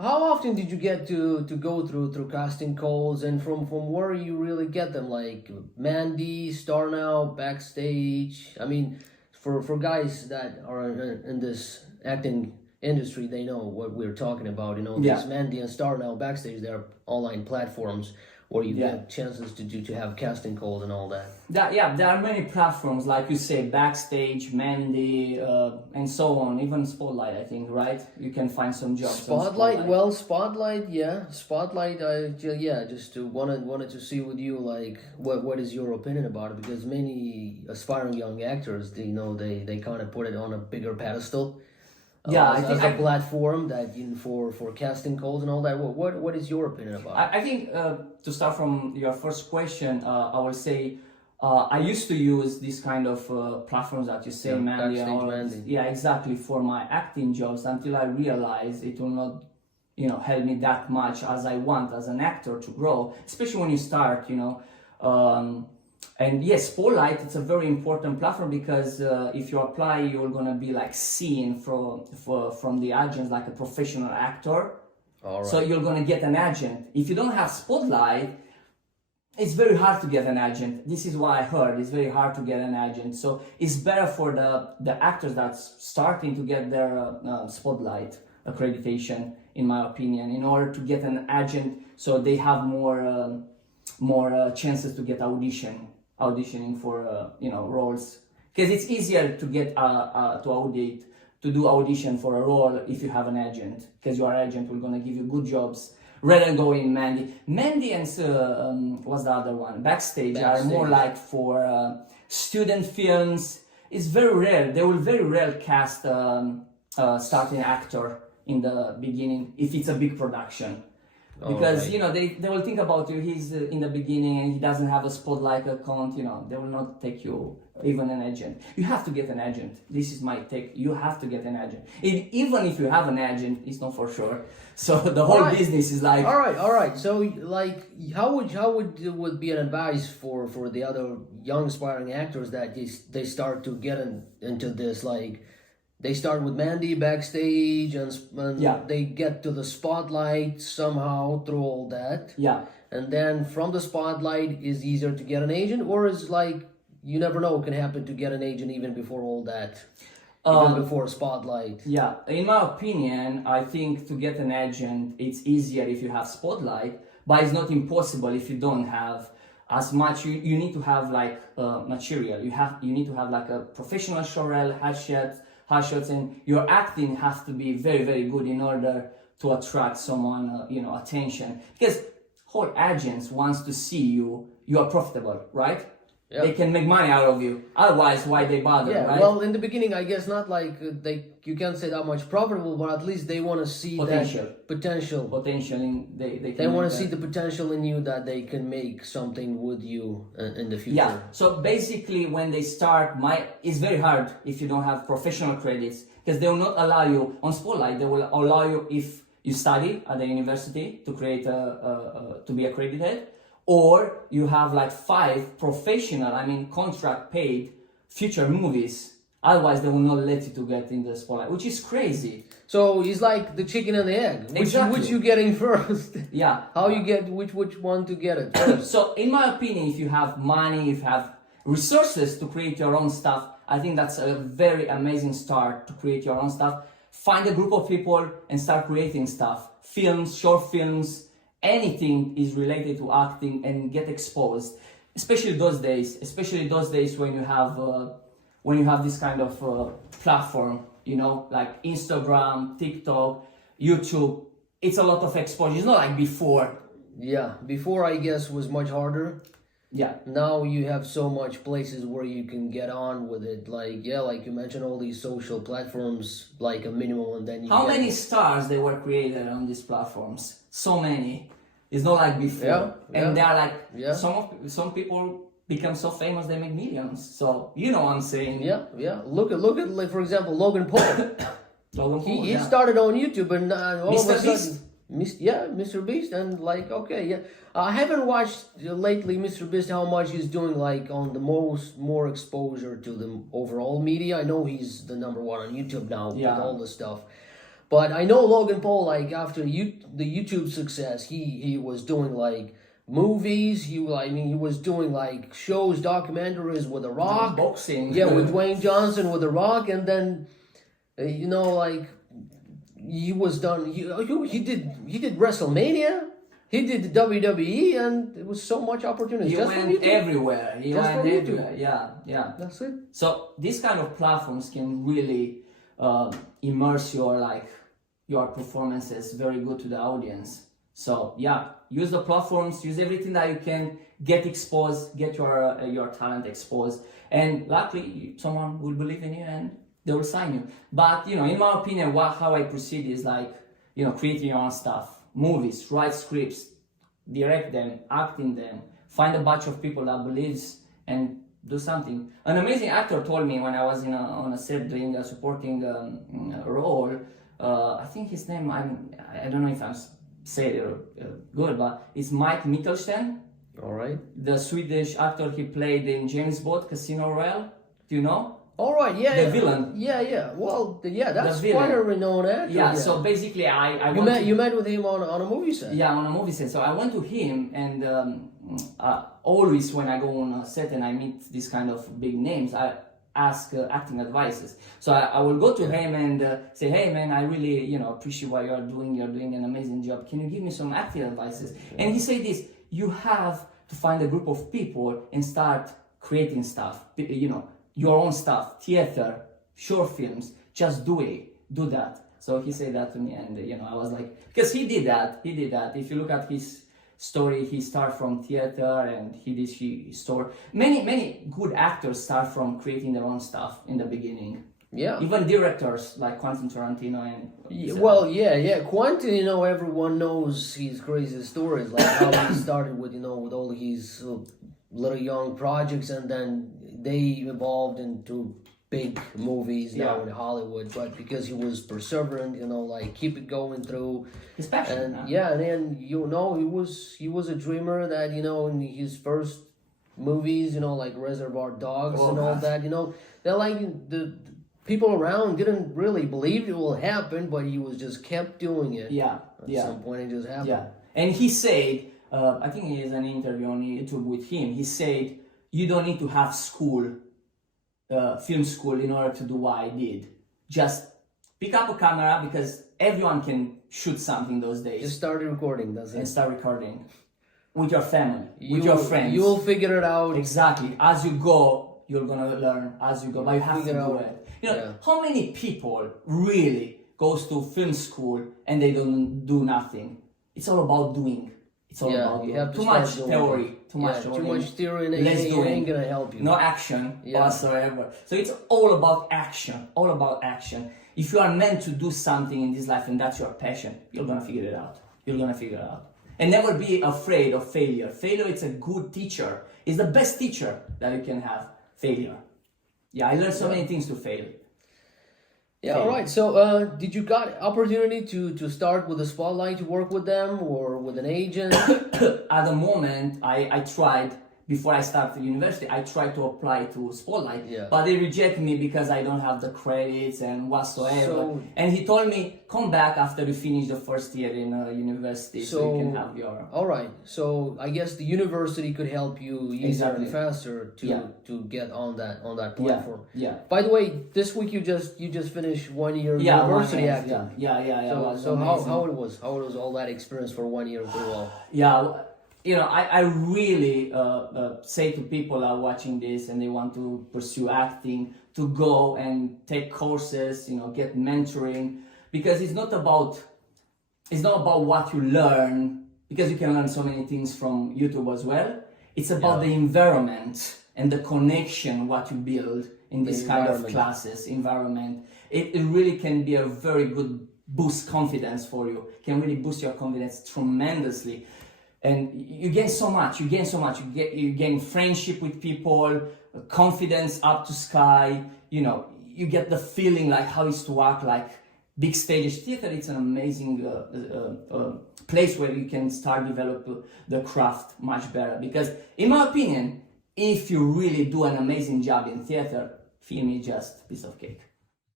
how often did you get to go through casting calls, and from where you really get them? Like Mandy, Star Now, Backstage. I mean, for guys that are in this acting industry, they know what we're talking about. You know, this Mandy and Star Now, Backstage. They're online platforms where you get chances to have casting calls and all that. There are many platforms, like you say, Backstage, Mandy, and so on. Even Spotlight, I think, right? You can find some jobs. Spotlight, Spotlight. Just wanted to see with you, like, what is your opinion about it? Because many aspiring young actors, they kind of put it on a bigger pedestal. As a platform that for casting calls and all that. What is your opinion about it? I think to start from your first question, I will say I used to use this kind of platforms that you say, Mandy. Yeah, exactly, for my acting jobs, until I realized it will not, help me that much as I want as an actor to grow, especially when you start, And yes, Spotlight, it's a very important platform because if you apply, you're gonna be like seen from the agents like a professional actor. All right. So you're gonna get an agent. If you don't have Spotlight, it's very hard to get an agent. This is what I heard. It's very hard to get an agent. So it's better for the actors that's starting to get their Spotlight accreditation, in my opinion, in order to get an agent, so they have more chances to get auditioning for roles, because it's easier to get to do audition for a role if you have an agent, because your agent will gonna give you good jobs rather than going Mandy and what's the other one, Backstage are more like for student films. It's very rare. They will very rare cast starting actor in the beginning if it's a big production. Because they will think about you. He's in the beginning and he doesn't have a Spotlight account. They will not take you even an agent. You have to get an agent. This is my take. You have to get an agent. Even if you have an agent, it's not for sure. So the whole business is like. All right. So like, how would be an advice for the other young aspiring actors that they start to get into this, like? They start with Mandy, Backstage, and they get to the Spotlight somehow through all that. Yeah. And then from the Spotlight is easier to get an agent, or is like, you never know what can happen to get an agent even before all that, even before Spotlight. Yeah, in my opinion, I think to get an agent, it's easier if you have Spotlight, but it's not impossible if you don't have as much. You need to have like material. You need to have like a professional showreel, headshots, and your acting has to be very, very good in order to attract someone, attention. Because whole agents wants to see you are profitable, right? Yeah. They can make money out of you. Otherwise, why they bother, right? Well, in the beginning, I guess not like you can't say that much profitable, but at least they want to see potential. They want to see the potential in you, that they can make something with you in the future. Yeah. So basically, when they start, it's very hard if you don't have professional credits, because they will not allow you on Spotlight. They will allow you if you study at the university to create to be accredited. Or you have like 5 professional, contract paid future movies. Otherwise, they will not let you to get in the Spotlight, which is crazy. So it's like the chicken and the egg. Which you getting first? Yeah. How you get which one to get it first? So in my opinion, if you have money, if you have resources to create your own stuff, I think that's a very amazing start to create your own stuff. Find a group of people and start creating stuff. Films, short films, anything is related to acting, and get exposed, especially those days when you have this kind of platform, like Instagram, TikTok, YouTube. It's a lot of exposure. It's not like before. Yeah, before I guess was much harder. Yeah. Now you have so much places where you can get on with it. Like you mentioned, all these social platforms, like a minimum, and then How many stars they were created on these platforms? So many. It's not like before. And they are like, some people become so famous they make millions. So you know what I'm saying. Yeah. Look at like, for example, Logan Paul. He started on YouTube, and all of a sudden, mrbeast, and like, I haven't watched lately mrbeast how much he's doing like on the more exposure to the overall media. I know he's the #1 on YouTube now with all the stuff, But I know Logan Paul, like after the YouTube success, he was doing like movies. He was doing like shows, documentaries with The Rock, boxing. yeah, with Dwayne Johnson, with The Rock, and then like he was done. He did WrestleMania. He did the WWE, and it was so much opportunity. He went everywhere. Yeah. That's it. So these kind of platforms can really immerse your performances very good to the audience. So yeah, use the platforms, use everything that you can, get exposed, get your talent exposed, and luckily someone will believe in you and they will sign you. But in my opinion, how I proceed is like creating your own stuff, movies, write scripts, direct them, act in them, find a bunch of people that believes and do something. An amazing actor told me when I was on a set doing a supporting role. I think his name, I don't know if I'm saying it good, but it's Mike Mikkelsen. All right. The Swedish actor, he played in James Bond, Casino Royale. Do you know? All right, yeah. The villain. Yeah. Well, that's quite a renowned actor. Yeah. So basically, you met with him on a movie set. Yeah, on a movie set. So I went to him, and always when I go on a set and I meet these kind of big names, I ask acting advices. So I will go to him and say, hey man, I really appreciate what you're doing. You're doing an amazing job. Can you give me some acting advices? And he said this: you have to find a group of people and start creating stuff. Your own stuff, theater, short films. Just do that. So he said that to me, and I was like, because he did that. If you look at his story, he started from theater, and he story. Many good actors start from creating their own stuff in the beginning. Yeah. Even directors like Quentin Tarantino and. Yeah. Quentin, everyone knows his crazy stories, like how he started with with all his little young projects, and then they evolved into big movies now in Hollywood. But because he was perseverant, like keep it going through his passion. And then he was a dreamer that in his first movies, like Reservoir Dogs and all that, they're like the people around didn't really believe it will happen, but he was just kept doing it. At some point it just happened. Yeah. And he said, I think he has an interview on YouTube with him. He said, you don't need to have film school in order to do what I did. Just pick up a camera, because everyone can shoot something those days. Just start recording, that's it. And start recording. With your family, with your friends. You will figure it out. Exactly. As you go, you're gonna learn as you go, but you have to do it. How many people really goes to film school and they don't do nothing? It's all about doing. It's all about you have to too much theory. Too much theory and it ain't gonna help you. No action whatsoever. So it's all about action. All about action. If you are meant to do something in this life and that's your passion, you're gonna figure it out. And never be afraid of failure. Failure is a good teacher. It's the best teacher that you can have. Failure. Yeah, I learned so many things to fail. Yeah, all right. So, did you got opportunity to start with the Spotlight to work with them or with an agent? At the moment, I tried. Before I started university, I tried to apply to Spotlight, but they reject me because I don't have the credits and whatsoever. And he told me, come back after you finish the first year in university, so you can have your. All right. So I guess the university could help you easier and faster to get on that platform. Yeah. By the way, this week you just finished 1 year university acting. Yeah. So how it was all that experience for 1 year pretty well. Yeah. I really say to people that are watching this and they want to pursue acting, to go and take courses, get mentoring, because it's not about what you learn, because you can learn so many things from YouTube as well. It's about the environment and the connection, what you build in this kind of classes, environment. It really can be a very good boost confidence for you, can really boost your confidence tremendously. And you gain so much. You gain friendship with people, confidence up to sky. You get the feeling like how it's to act like big stages. Theater, it's an amazing place where you can start develop the craft much better. Because in my opinion, if you really do an amazing job in theater, film is just a piece of cake.